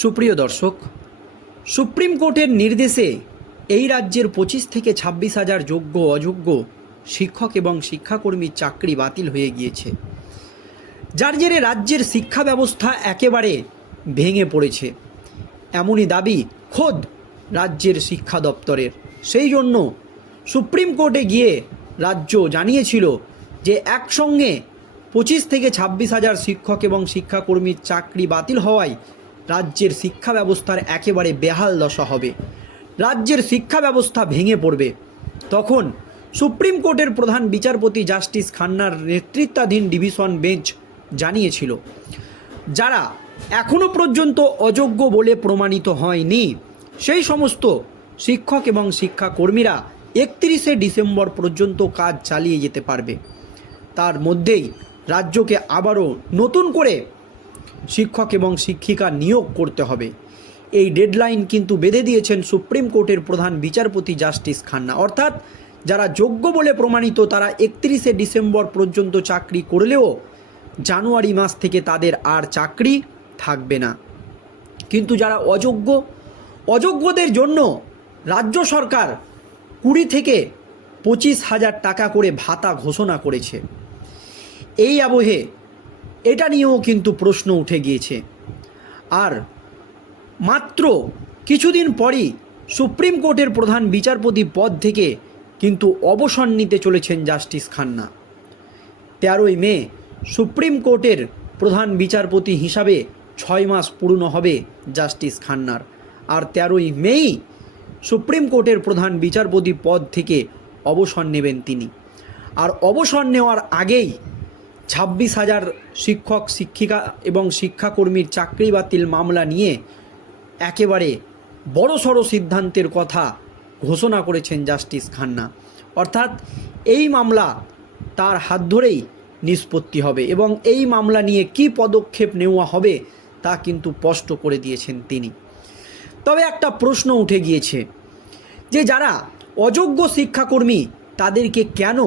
সুপ্রিয় দর্শক, সুপ্রিম কোর্টের নির্দেশে এই রাজ্যের পঁচিশ থেকে ছাব্বিশ হাজার যোগ্য অযোগ্য শিক্ষক এবং শিক্ষাকর্মীর চাকরি বাতিল হয়ে গিয়েছে। যার জেরে রাজ্যের শিক্ষা ব্যবস্থা একেবারে ভেঙে পড়েছে। এমনই দাবি খোদ রাজ্যের শিক্ষা দপ্তরের। সেই জন্য সুপ্রিম কোর্টে গিয়ে রাজ্য জানিয়েছিল যে একসঙ্গে পঁচিশ থেকে ছাব্বিশ হাজার শিক্ষক এবং শিক্ষাকর্মীর চাকরি বাতিল হওয়ায় রাজ্যের শিক্ষা ব্যবস্থার একেবারে বেহাল দশা হবে। রাজ্যের শিক্ষা ব্যবস্থা ভেঙে পড়বে। তখন সুপ্রিম কোর্টের প্রধান বিচারপতি জাস্টিস খান্নার নেতৃত্বাধীন ডিভিশন বেঞ্চ জানিয়েছিল, যারা এখনও পর্যন্ত অযোগ্য বলে প্রমাণিত হয়নি, সেই সমস্ত শিক্ষক এবং শিক্ষাকর্মীরা একত্রিশে ডিসেম্বর পর্যন্ত কাজ চালিয়ে যেতে পারবে। তার মধ্যেই রাজ্যকে আবারও নতুন করে শিক্ষক এবং শিক্ষিকা নিয়োগ করতে হবে। এই ডেডলাইন কিন্তু বেঁধে দিয়েছেন সুপ্রিম কোর্টের প্রধান বিচারপতি জাস্টিস খান্না। অর্থাৎ যারা যোগ্য বলে প্রমাণিত, তারা একত্রিশে ডিসেম্বর পর্যন্ত চাকরি করলেও জানুয়ারি মাস থেকে তাদের আর চাকরি থাকবে না। কিন্তু যারা অযোগ্য, অযোগ্যদের জন্য রাজ্য সরকার কুড়ি থেকে পঁচিশ হাজার টাকা করে ভাতা ঘোষণা করেছে। এই আবহে এটা নিয়েও কিন্তু প্রশ্ন উঠে গিয়েছে। আর মাত্র কিছুদিন পরই সুপ্রিম কোর্টের প্রধান বিচারপতি পদ থেকে কিন্তু অবসর নিতে চলেছেন জাস্টিস খান্না। তেরোই মে সুপ্রিম কোর্টের প্রধান বিচারপতি হিসাবে ছয় মাস পূর্ণ হবে জাস্টিস খান্নার। আর তেরোই মেই সুপ্রিম কোর্টের প্রধান বিচারপতি পদ থেকে অবসর নেবেন তিনি। আর অবসর নেওয়ার আগেই ছাব্বিশ হাজার শিক্ষক, শিক্ষিকা এবং শিক্ষাকর্মীর চাকরি বাতিল মামলা নিয়ে একেবারে বড়সড় সিদ্ধান্তের কথা ঘোষণা করেছেন জাস্টিস খান্না। অর্থাৎ এই মামলা তার হাত ধরেই নিষ্পত্তি হবে এবং এই মামলা নিয়ে কি পদক্ষেপ নেওয়া হবে তা কিন্তু স্পষ্ট করে দিয়েছেন তিনি। তবে একটা প্রশ্ন উঠে গিয়েছে যে যারা অযোগ্য শিক্ষাকর্মী তাদেরকে কেন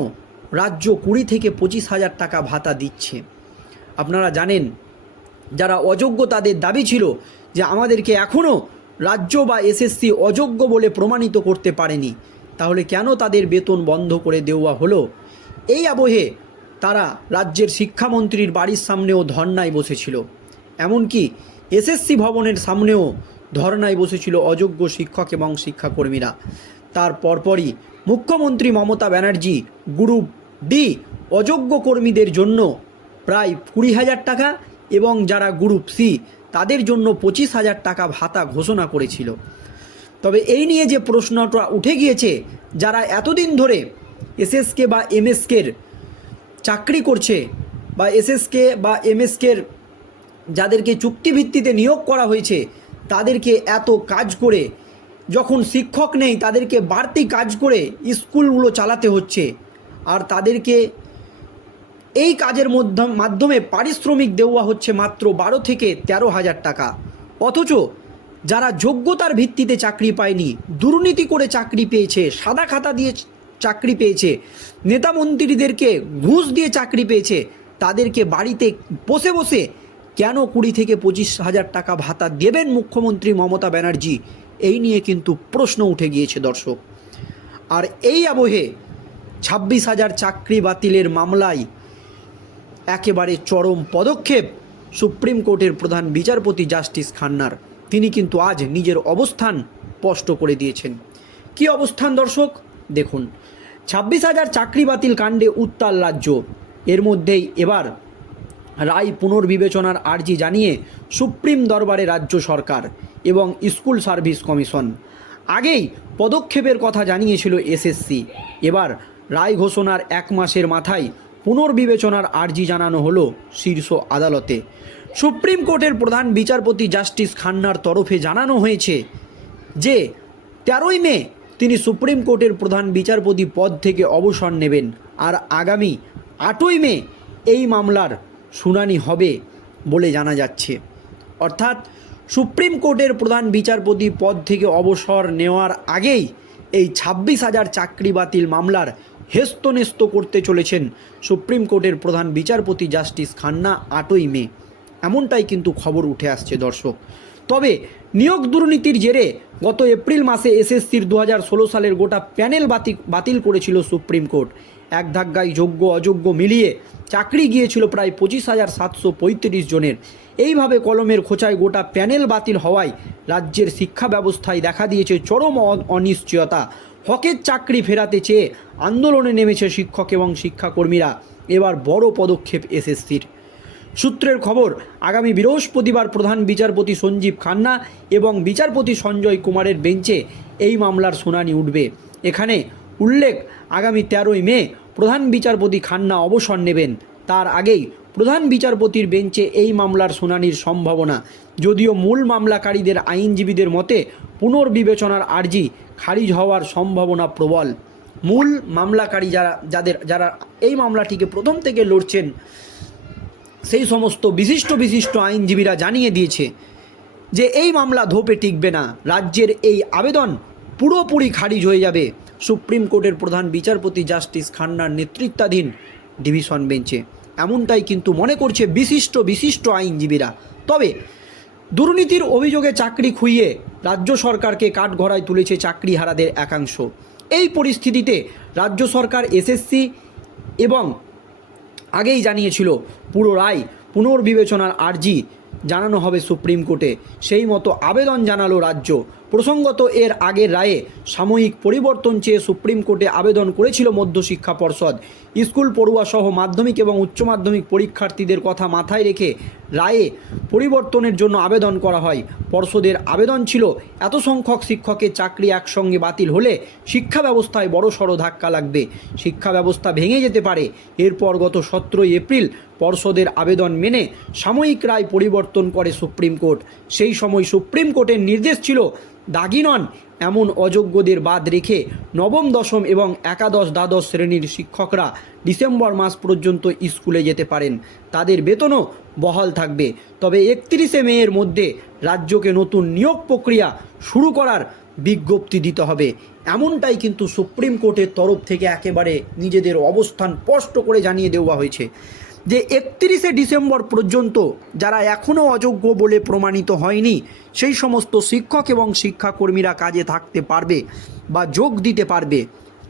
রাজ্য কুড়ি থেকে পঁচিশ হাজার টাকা ভাতা দিচ্ছে। আপনারা জানেন, যারা অযোগ্য তাদের দাবি ছিল যে আমাদেরকে এখনও রাজ্য বা এসএসসি অযোগ্য বলে প্রমাণিত করতে পারেনি। তাহলে কেন তাদের বেতন বন্ধ করে দেওয়া হলো? এই আবহে তারা রাজ্যের শিক্ষামন্ত্রীর বাড়ির সামনেও ধর্নায় বসেছিল। এমনকি এসএসসি ভবনের সামনেও ধর্নায় বসেছিল অযোগ্য শিক্ষক এবং শিক্ষাকর্মীরা। তার পরপরই মুখ্যমন্ত্রী মমতা ব্যানার্জি, গ্রুপ ডি অযোগ্য কর্মীদের জন্য প্রায় কুড়ি হাজার টাকা এবং যারা গ্রুপ সি তাদের জন্য পঁচিশ হাজার টাকা ভাতা ঘোষণা করেছিল। তবে এই নিয়ে যে প্রশ্নটা উঠে গিয়েছে, যারা এতদিন ধরে এসএসকে বা এমএসকের চাকরি করছে বা এসএসকে বা এমএসকের যাদেরকে চুক্তিভিত্তিতে নিয়োগ করা হয়েছে, তাদেরকে এত কাজ করে, যখন শিক্ষক নেই, তাদেরকে বাড়তি কাজ করে স্কুলগুলো চালাতে হচ্ছে। আর তাদেরকে এই কাজের মধ্যম পারিশ্রমিক দেওয়া হচ্ছে মাত্র বারো থেকে তেরো হাজার টাকা। অথচ যারা যোগ্যতার ভিত্তিতে চাকরি পায়নি, দুর্নীতি করে চাকরি পেয়েছে, সাদা খাতা দিয়ে চাকরি পেয়েছে, নেতা মন্ত্রীদেরকে ঘুষ দিয়ে চাকরি পেয়েছে, তাদেরকে বাড়িতে বসে বসে কেন কুড়ি থেকে পঁচিশ হাজার টাকা ভাতা দেবেন মুখ্যমন্ত্রী মমতা ব্যানার্জি? এই নিয়ে কিন্তু প্রশ্ন উঠে গিয়েছে দর্শক। আর এই আবহে ছাব্বিশ হাজার চাকরি বাতিলের মামলায় একেবারে চরম পদক্ষেপ সুপ্রিম কোর্টের প্রধান বিচারপতি জাস্টিস খান্নার। তিনি কিন্তু আজ নিজের অবস্থান স্পষ্ট করে দিয়েছেন। কি অবস্থান দর্শক? দেখুন, ছাব্বিশ হাজার চাকরি বাতিল কাণ্ডে উত্তাল রাজ্য। এর মধ্যেই এবার রায় পুনর্বিবেচনার আর্জি জানিয়ে সুপ্রিম দরবারে রাজ্য সরকার এবং স্কুল সার্ভিস কমিশন। আগেই পদক্ষেপের কথা জানিয়েছিল এসএসসি। এবার রায় ঘোষণার এক মাসের মাথায় পুনর্বিবেচনার আর্জি জানানো হলো শীর্ষ আদালতে। সুপ্রিম কোর্টের প্রধান বিচারপতি জাস্টিস খান্নার তরফে জানানো হয়েছে যে, তেরোই মে তিনি সুপ্রিম কোর্টের প্রধান বিচারপতি পদ থেকে অবসর নেবেন আর আগামী আটই মে এই মামলার শুনানি হবে বলে জানা যাচ্ছে। অর্থাৎ, সুপ্রিম কোর্টের প্রধান বিচারপতি পদ থেকে অবসর নেওয়ার আগেই এই ছাব্বিশ হাজার চাকরি বাতিল মামলার হেস্তনেস্ত করতে চলেছেন সুপ্রিম কোর্টের প্রধান বিচারপতি জাস্টিস খান্না আটই মে। এমনটাই কিন্তু খবর উঠে আসছে দর্শক। তবে নিয়োগ দুর্নীতির জেরে গত এপ্রিল মাসে এসএসসির দু হাজার ষোলো সালের গোটা প্যানেল বাতিল বাতিল করেছিল সুপ্রিম কোর্ট। এক ধাক্কায় যোগ্য অযোগ্য মিলিয়ে চাকরি গিয়েছিল প্রায় পঁচিশ হাজার সাতশো পঁয়ত্রিশ জনের। এইভাবে কলমের খোঁচায় গোটা প্যানেল বাতিল হওয়ায় রাজ্যের শিক্ষা ব্যবস্থায় দেখা দিয়েছে চরম অনিশ্চয়তা। হকের চাকরি ফেরাতে চেয়ে আন্দোলনে নেমেছে শিক্ষক এবং শিক্ষাকর্মীরা। এবার বড় পদক্ষেপ এসএসসির। সূত্রের খবর, আগামী বৃহস্পতিবার প্রধান বিচারপতি সঞ্জীব খান্না এবং বিচারপতি সঞ্জয় কুমারের বেঞ্চে এই মামলার শুনানি উঠবে। এখানে উল্লেখ, আগামী তেরোই মে প্রধান বিচারপতি খান্না অবসর নেবেন। তার আগেই প্রধান বিচারপতির বেঞ্চে এই মামলার শুনানির সম্ভাবনা। যদিও মূল মামলাকারীদের আইনজীবীদের মতে পুনর্বিবেচনার আর্জি খারিজ হওয়ার সম্ভাবনা প্রবল। মূল মামলাকারী যারা, যাদের, যারা এই মামলাটিকে প্রথম থেকে লড়ছেন, সেই সমস্ত বিশিষ্ট বিশিষ্ট আইনজীবীরা জানিয়ে দিয়েছে যে এই মামলা ধোপে টিকবে না। রাজ্যের এই আবেদন পুরোপুরি খারিজ হয়ে যাবে। সুপ্রিম কোর্টের প্রধান বিচারপতি জাস্টিস খান্নার নেতৃত্বাধীন ডিভিশন বেঞ্চে। এমনটাই কিন্তু মনে করছে বিশিষ্ট বিশিষ্ট আইনজীবীরা। তবে দুর্নীতির অভিযোগে চাকরি খুইয়ে রাজ্য সরকারকে কাঠগড়ায় তুলেছে চাকরিহারাদের একাংশ। এই পরিস্থিতিতে রাজ্য সরকার এসএসসি এবং আগেই জানিয়েছিল, পুরো রায় পুনর্বিবেচনার আর্জি জানানো হবে সুপ্রিম কোর্টে। সেই মতো আবেদন জানালো রাজ্য প্রসঙ্গত এর আগের রায়ে সাময়িক পরিবর্তন চেয়ে সুপ্রিম কোর্টে আবেদন করেছিল মধ্যশিক্ষা পর্ষদ। স্কুল পড়ুয়া সহ মাধ্যমিক এবং উচ্চ মাধ্যমিক পরীক্ষার্থীদের কথা মাথায় রেখে রায়ে পরিবর্তনের জন্য আবেদন করা হয়। পর্ষদের আবেদন ছিল, এত সংখ্যক শিক্ষকের চাকরি একসঙ্গে বাতিল হলে শিক্ষা ব্যবস্থায় বড় সড়ো ধাক্কা লাগবে। শিক্ষা ব্যবস্থা ভেঙে যেতে পারে। এরপর গত সতেরোই এপ্রিল পর্ষদের আবেদন মেনে সাময়িক রায় পরিবর্তন করে সুপ্রিম কোর্ট। সেই সময় সুপ্রিম কোর্টের নির্দেশ ছিল দাগি নন, এমন অযোগ্যদের বাদ রেখে নবম, দশম এবং একাদশ, দ্বাদশ শ্রেণির শিক্ষকরা ডিসেম্বর মাস পর্যন্ত স্কুলে যেতে পারেন। তাদের বেতনও বহাল থাকবে। তবে একত্রিশে মেয়ের মধ্যে রাজ্যকে নতুন নিয়োগ প্রক্রিয়া শুরু করার বিজ্ঞপ্তি দিতে হবে। এমনটাই কিন্তু সুপ্রিম কোর্টের তরফ থেকে একেবারে নিজেদের অবস্থান স্পষ্ট করে জানিয়ে দেওয়া হয়েছে। যে একত্রিশে ডিসেম্বর পর্যন্ত যারা এখনও অযোগ্য বলে প্রমাণিত হয়নি, সেই সমস্ত শিক্ষক এবং শিক্ষাকর্মীরা কাজে থাকতে পারবে বা যোগ দিতে পারবে।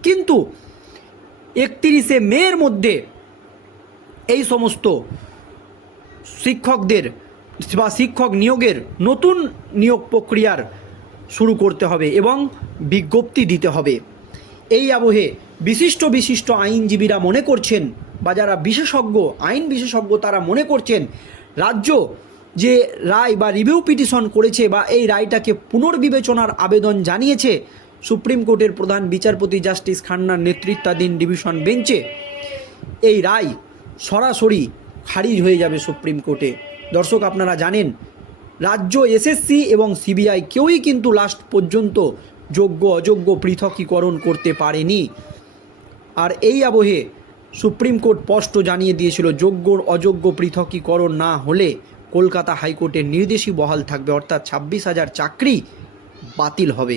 কিন্তু একত্রিশে মের মধ্যে এই সমস্ত শিক্ষকদের বা শিক্ষক নিয়োগের নতুন নিয়োগ প্রক্রিয়ার শুরু করতে হবে এবং বিজ্ঞপ্তি দিতে হবে। এই আবহে বিশিষ্ট বিশিষ্ট আইনজীবীরা মনে করছেন বা যারা বিশেষজ্ঞ, আইন বিশেষজ্ঞ, তারা মনে করছেন রাজ্য যে রায় বা রিভিউ পিটিশন করেছে বা এই রায়টাকে পুনর্বিবেচনার আবেদন জানিয়েছে, সুপ্রিম কোর্টের প্রধান বিচারপতি জাস্টিস খান্নার নেতৃত্বাধীন ডিভিশন বেঞ্চে, এই রায় সরাসরি খারিজ হয়ে যাবে সুপ্রিম কোর্টে। দর্শক, আপনারা জানেন, রাজ্য এসএসসি এবং সিবিআই কেউই কিন্তু লাস্ট পর্যন্ত যোগ্য অযোগ্য পৃথকীকরণ করতে পারেনি। আর এই আবহে সুপ্রিম কোর্ট স্পষ্ট জানিয়ে দিয়েছিল যোগ্য অযোগ্য পৃথকীকরণ না হলে কলকাতা হাইকোর্টের নির্দেশই বহাল থাকবে। অর্থাৎ ছাব্বিশ হাজার চাকরি বাতিল হবে।